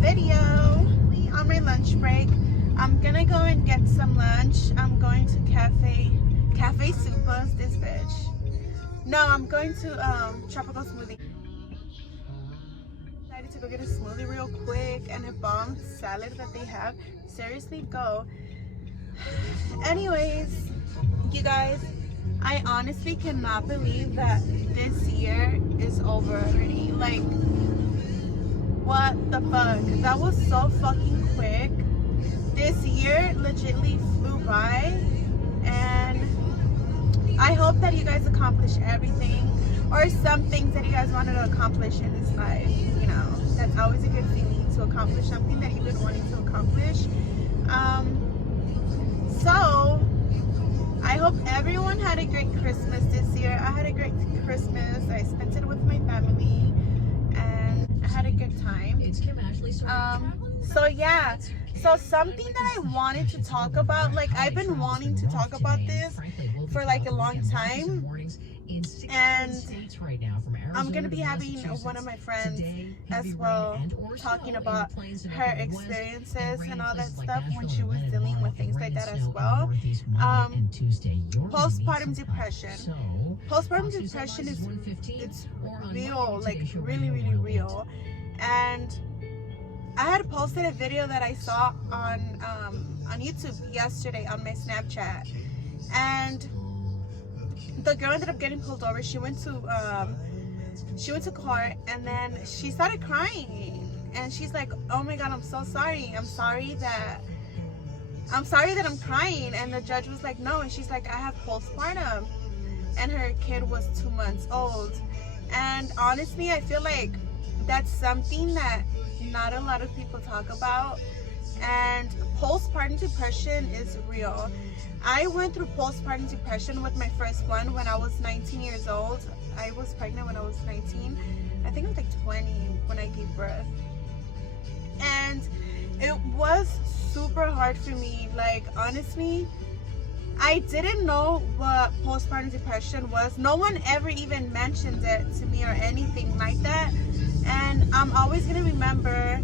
video. On my lunch break, I'm gonna go and get some lunch. I'm going to Cafe Supas, this bitch. No, I'm going to Tropical Smoothie. Decided to go get a smoothie real quick and a bomb salad that they have. Seriously, go. Anyways, you guys, I honestly cannot believe that this year is over already. Like, what the fuck? That was so fucking quick. This year legitimately flew by, and I hope that you guys accomplish everything or some things that you guys wanted to accomplish in this life. You know, that's always a good feeling to accomplish something that you've been wanting to accomplish. So I hope everyone had a great Christmas this year. I had a great Christmas. I spent it with my family and I had a good time. So yeah, so something that I wanted to talk about, like I've been wanting to talk about this for like a long time, and I'm gonna be having one of my friends as well talking about her experiences and all that stuff when she was dealing with things like that as well. Postpartum depression. Postpartum depression it's real, like really real. And I had posted a video that I saw on YouTube yesterday on my Snapchat, and the girl ended up getting pulled over. She went to court, and then she started crying, and she's like, "Oh my God, I'm so sorry. I'm sorry that I'm crying." And the judge was like, "No," and she's like, "I have postpartum," and her kid was 2 months old. And honestly, I feel like that's something that not a lot of people talk about. And postpartum depression is real. I went through postpartum depression with my first one when I was 19 years old. I was pregnant when I was 19. I think I was like 20 when I gave birth. And it was super hard for me. Like, honestly, I didn't know what postpartum depression was. No one ever even mentioned it to me or anything like that. And I'm always gonna remember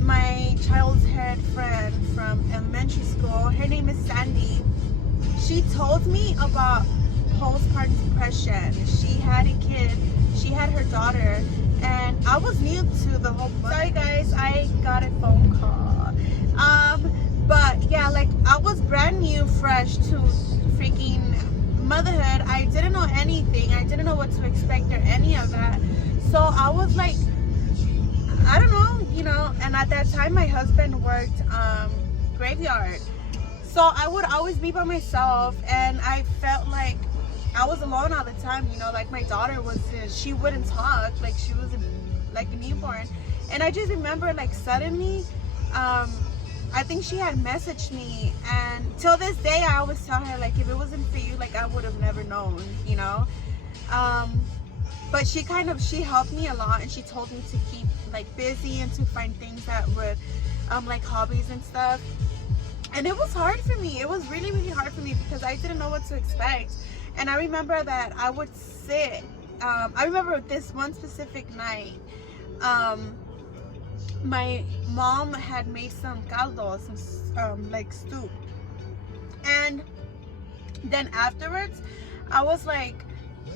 my childhood friend from elementary school. Her name is Sandy. She told me about postpartum depression. She had a kid, she had her daughter, and I was new to the whole process. Sorry guys, I got a phone call. But yeah, like I was brand new, fresh to freaking motherhood. I didn't know anything. I didn't know what to expect or any of that. So I was like, I don't know, you know. And at that time, my husband worked graveyard, so I would always be by myself, and I felt like I was alone all the time. You know, like my daughter she wouldn't talk, like she was like a newborn. And I just remember, like, suddenly, I think she had messaged me, and till this day, I always tell her, like, if it wasn't for you, like, I would have never known, you know. But she helped me a lot, and she told me to keep like busy and to find things that would like hobbies and stuff. And it was hard for me. It was really hard for me because I didn't know what to expect. And I remember that I would sit, I remember this one specific night, my mom had made some caldo, some like stew. And then afterwards, I was like,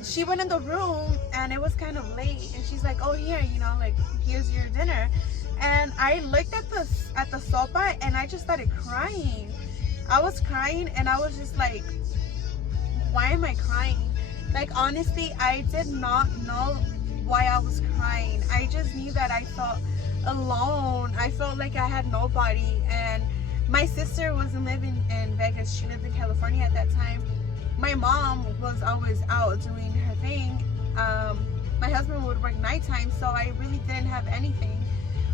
she went in the room and it was kind of late, and she's like, "Oh, here, you know, like, here's your dinner." And I looked at the sopa and I just started crying. I was crying, and I was just like, why am I crying? Like, honestly, I did not know why I was crying. I just knew that I felt alone. I felt like I had nobody. And my sister wasn't living in Vegas. She lived in California at that time. My mom was always out doing her thing. My husband would work nighttime, so I really didn't have anything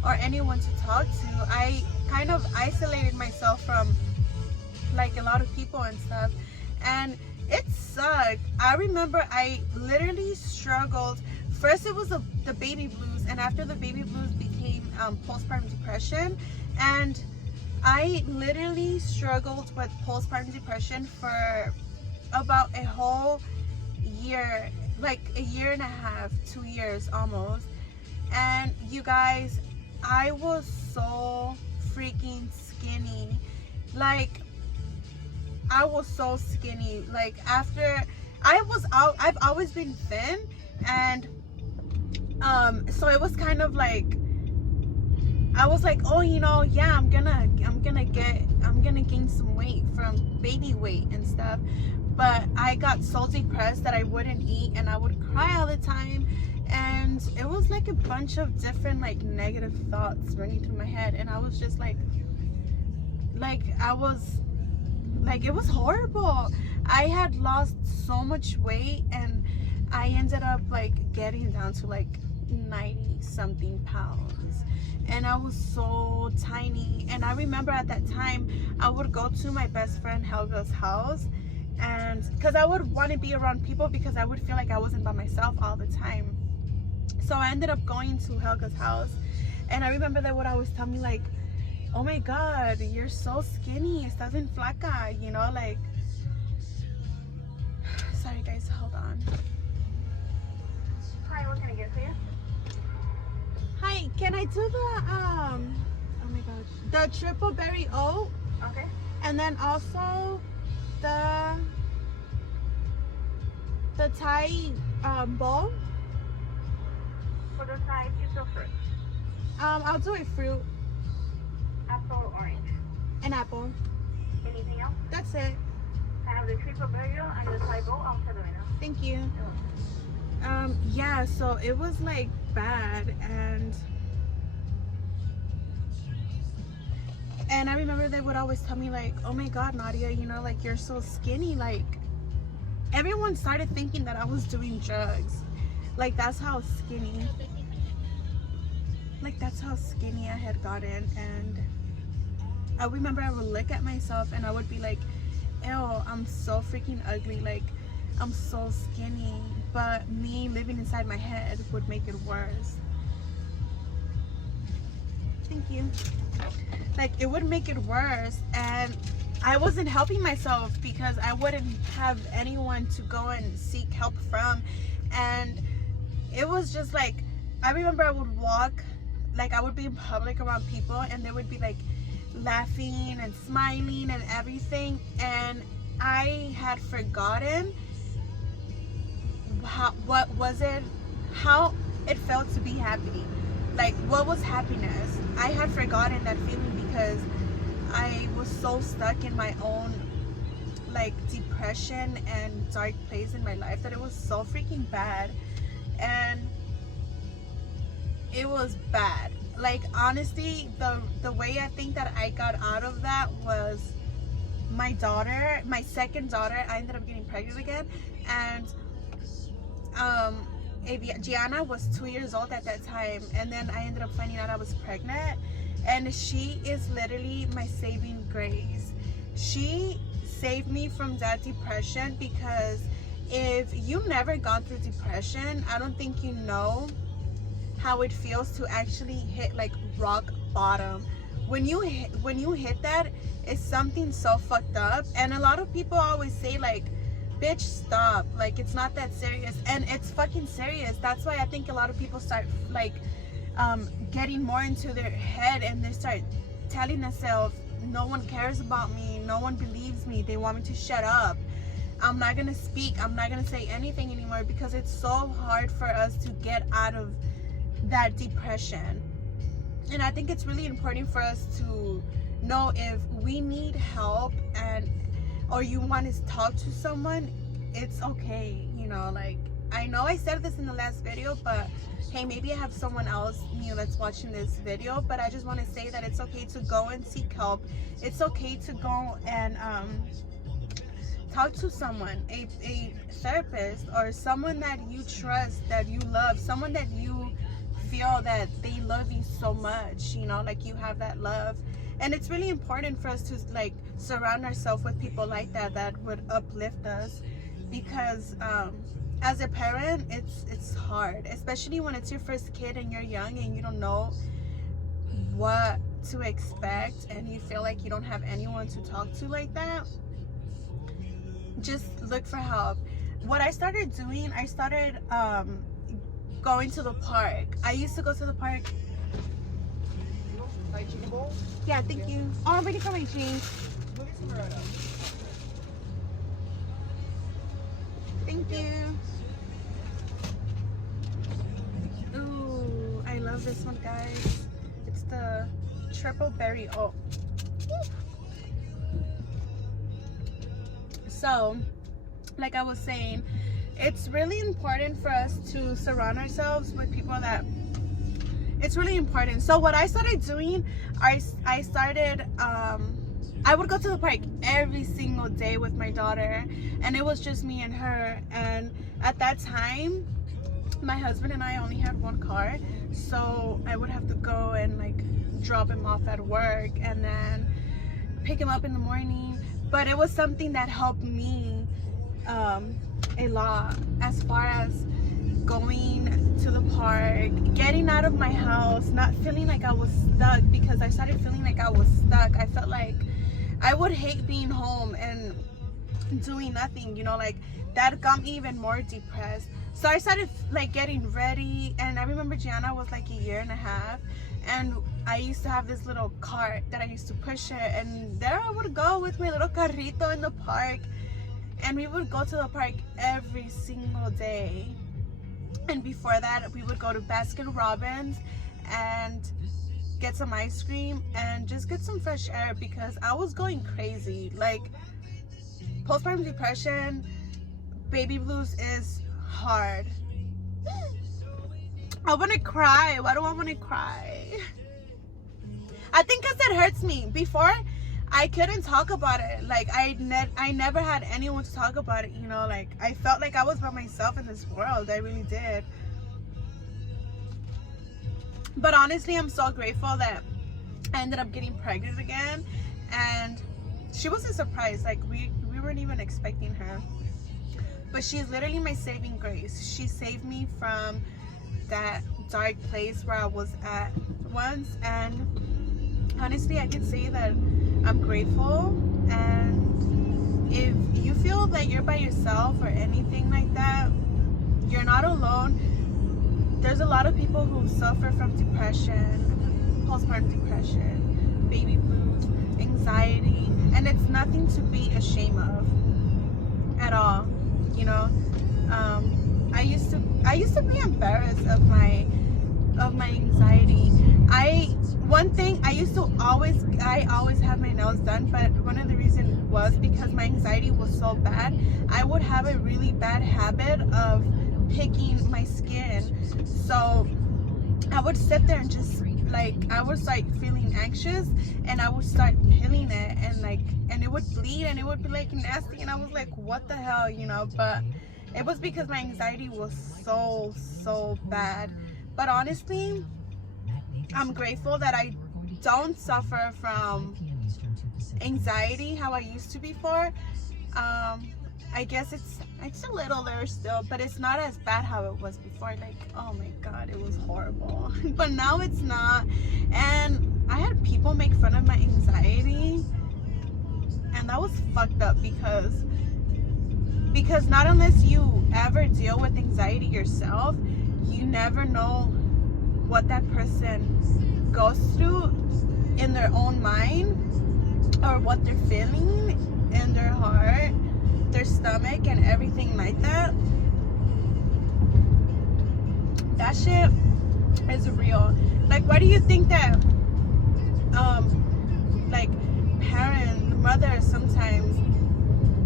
or anyone to talk to. I kind of isolated myself from like a lot of people and stuff, and it sucked. I remember I literally struggled. First it was the baby blues, and after the baby blues became postpartum depression. And I literally struggled with postpartum depression for about a whole year, like a year and a half, 2 years almost. And you guys, I was so freaking skinny. Like, I was so skinny. Like, after I've always been thin, and so it was kind of like, I was like, oh, you know, yeah, I'm gonna gain some weight from baby weight and stuff. But I got so depressed that I wouldn't eat, and I would cry all the time, and it was like a bunch of different like negative thoughts running through my head, and I was just like I was like, it was horrible. I had lost so much weight, and I ended up like getting down to like 90 something pounds, and I was so tiny. And I remember at that time I would go to my best friend Helga's house, and because I would want to be around people, because I would feel like I wasn't by myself all the time. So I ended up going to Helga's house, and I remember they would always tell me like, oh my god, you're so skinny, estás en flaca, you know, like, sorry guys, hold on. Hi, what can I get for you? Hi, can I do the oh my gosh, the triple berry oat, Okay. and then also the Thai bowl? For the size, you still fruit. I'll do a fruit, Apple or orange. an apple. Anything else? That's it. I have the triple burial and the Thai bowl. I'll tell you right now. Thank you. Yeah, so it was like bad, and I remember they would always tell me like, oh my god, Nadia, you know, like, you're so skinny. Like, everyone started thinking that I was doing drugs. Like, that's how skinny I had gotten. And I remember I would look at myself and I would be like, ew, I'm so freaking ugly, like, I'm so skinny. But me living inside my head would make it worse. Thank you. Like, it would make it worse, and I wasn't helping myself because I wouldn't have anyone to go and seek help from. And it was just like, I remember I would walk, like, I would be in public around people, and they would be like laughing and smiling and everything, and I had forgotten how it felt to be happy. Like, what was happiness? I had forgotten that feeling because I was so stuck in my own like depression and dark place in my life that it was so freaking bad. And it was bad. Like, honestly, the way I think that I got out of that was my daughter, my second daughter. I ended up getting pregnant again, and Gianna was 2 years old at that time, and then I ended up finding out I was pregnant, and she is literally my saving grace. She saved me from that depression, because if you've never gone through depression, I don't think you know how it feels to actually hit like rock bottom. When you hit that, it's something so fucked up. And a lot of people always say like, bitch, stop, like, it's not that serious, and it's fucking serious. That's why I think a lot of people start like getting more into their head, and they start telling themselves, no one cares about me, no one believes me, they want me to shut up, I'm not gonna speak, I'm not gonna say anything anymore, because it's so hard for us to get out of that depression. And I think it's really important for us to know if we need help or you want to talk to someone, it's okay, you know. Like, I know I said this in the last video, but hey, maybe I have someone else new that's watching this video, but I just want to say that it's okay to go and seek help. It's okay to go and talk to someone, a therapist, or someone that you trust, that you love, someone that you feel that they love you so much, you know, like you have that love. And it's really important for us to like surround ourselves with people like that would uplift us, because as a parent, it's hard, especially when it's your first kid and you're young and you don't know what to expect, and you feel like you don't have anyone to talk to like that. Just look for help. What I started doing, I started going to the park. I used to go to the park chicken bowl? Yeah, thank you. Oh, I'm waiting for my jeans. We'll get some right now. Thank you. Ooh, I love this one, guys. It's the triple berry oat. So, like I was saying, it's really important for us to surround ourselves with people that, it's really important. So what I started doing, I started, I would go to the park every single day with my daughter, and it was just me and her. And at that time, my husband and I only had one car, so I would have to go and like drop him off at work and then pick him up in the morning. But it was something that helped me a lot, as far as going to the park, getting out of my house, not feeling like I was stuck, because I started feeling like I was stuck. I felt like I would hate being home and doing nothing, you know, like that got me even more depressed. So I started like getting ready, and I remember Gianna was like 1.5 years, and I used to have this little cart that I used to push her, and there I would go with my little carrito in the park, and we would go to the park every single day. And before that, we would go to Baskin Robbins and get some ice cream and just get some fresh air, because I was going crazy. Like, postpartum depression, baby blues is hard. I want to cry. Why do I want to cry? I think because it hurts me. Before, I couldn't talk about it. Like, I never had anyone to talk about it, you know. Like, I felt like I was by myself in this world. I really did. But honestly, I'm so grateful that I ended up getting pregnant again. And she wasn't surprised. Like, we weren't even expecting her. But she's literally my saving grace. She saved me from that dark place where I was at once. And honestly, I can say that I'm grateful. And if you feel that you're by yourself or anything like that, you're not alone. There's a lot of people who suffer from depression, postpartum depression, baby blues, anxiety, and it's nothing to be ashamed of at all. You know, I used to be embarrassed of my anxiety. I always have my nails done, but one of the reasons was because my anxiety was so bad. I would have a really bad habit of picking my skin, so I would sit there and just like, I would start feeling anxious, and I would start peeling it, and it would bleed, and it would be like nasty, and I was like, what the hell, you know. But it was because my anxiety was so bad. But honestly, I'm grateful that I don't suffer from anxiety how I used to before. I guess it's a little there still, but it's not as bad how it was before. Like, oh my god, it was horrible. But now it's not. And I had people make fun of my anxiety, and that was fucked up, because not unless you ever deal with anxiety yourself, you never know what that person goes through in their own mind, or what they're feeling in their heart, their stomach, and everything like that. That shit is real. Like, why do you think that like parents, mothers sometimes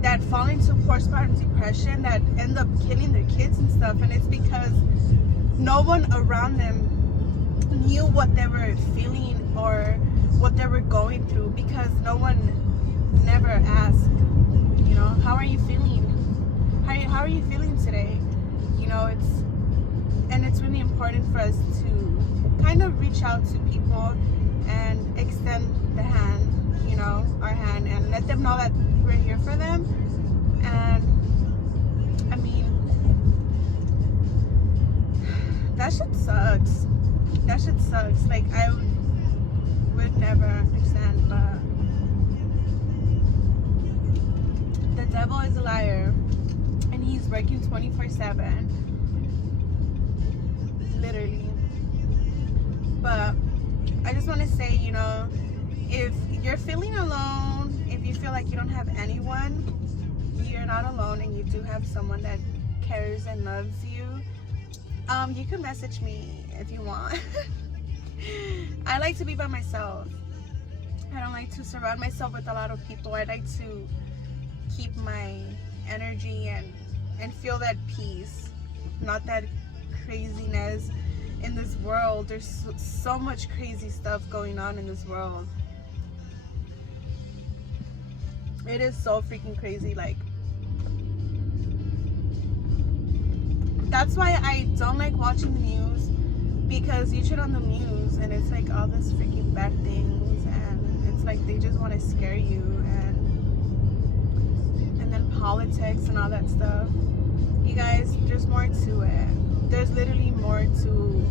that fall into postpartum depression, that end up killing their kids and stuff? And it's because no one around them knew what they were feeling or what they were going through, because no one never asked, you know, how are you feeling? How are you feeling today? You know, it's really important for us to kind of reach out to people and extend the hand, you know, our hand, and let them know that we're here for them. And I mean, that shit sucks. That shit sucks. Like, I would never understand, but the devil is a liar, and he's working 24/7, literally. But I just want to say, you know, if you're feeling alone, if you feel like you don't have anyone, you're not alone, and you do have someone that cares and loves you. You can message me if you want. I like to be by myself. I don't like to surround myself with a lot of people. I like to keep my energy and feel that peace, not that craziness in this world. There's so much crazy stuff going on in this world. It is so freaking crazy. Like, that's why I don't like watching the news, because you turn on the news and it's like all this freaking bad things, and it's like they just want to scare you, and then politics and all that stuff. You guys, there's more to it. There's literally more to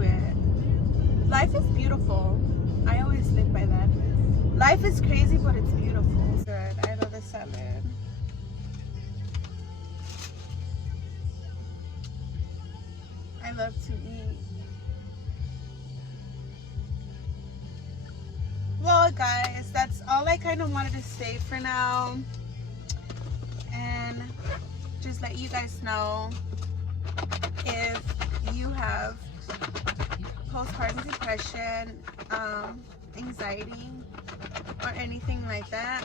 it. Life is beautiful. I always live by that. Life is crazy, but it's beautiful. Good. I love the salad. I love to eat. Well, guys, that's all I kind of wanted to say for now. And just let you guys know, if you have postpartum depression, anxiety, or anything like that,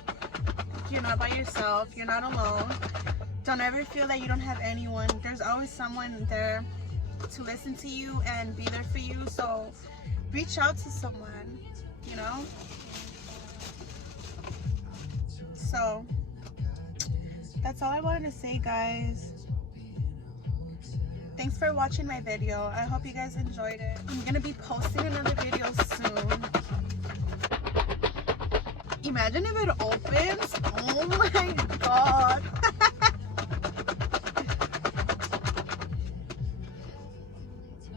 you're not by yourself. You're not alone. Don't ever feel that you don't have anyone. There's always someone there to listen to you and be there for you. So reach out to someone, you know. So that's all I wanted to say, guys. Thanks for watching my video. I hope you guys enjoyed it. I'm gonna be posting another video soon. Imagine if it opens. Oh my god.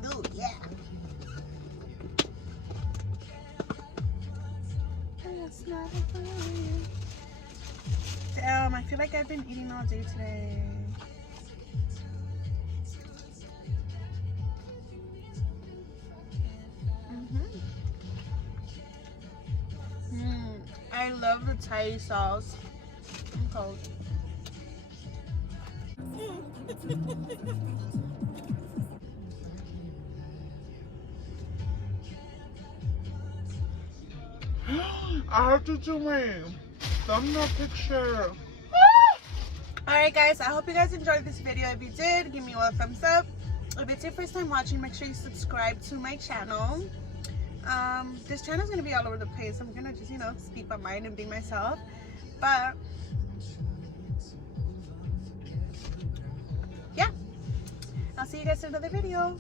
Oh yeah. That's not a fire. Damn, I feel like I've been eating all day today. I love the Thai sauce. I'm cold. I have to do my thumbnail picture. Alright guys, I hope you guys enjoyed this video. If you did, give me a thumbs up. If it's your first time watching, make sure you subscribe to my channel. This channel is going to be all over the place. I'm going to just, you know, speak my mind and be myself. But yeah, I'll see you guys in another video.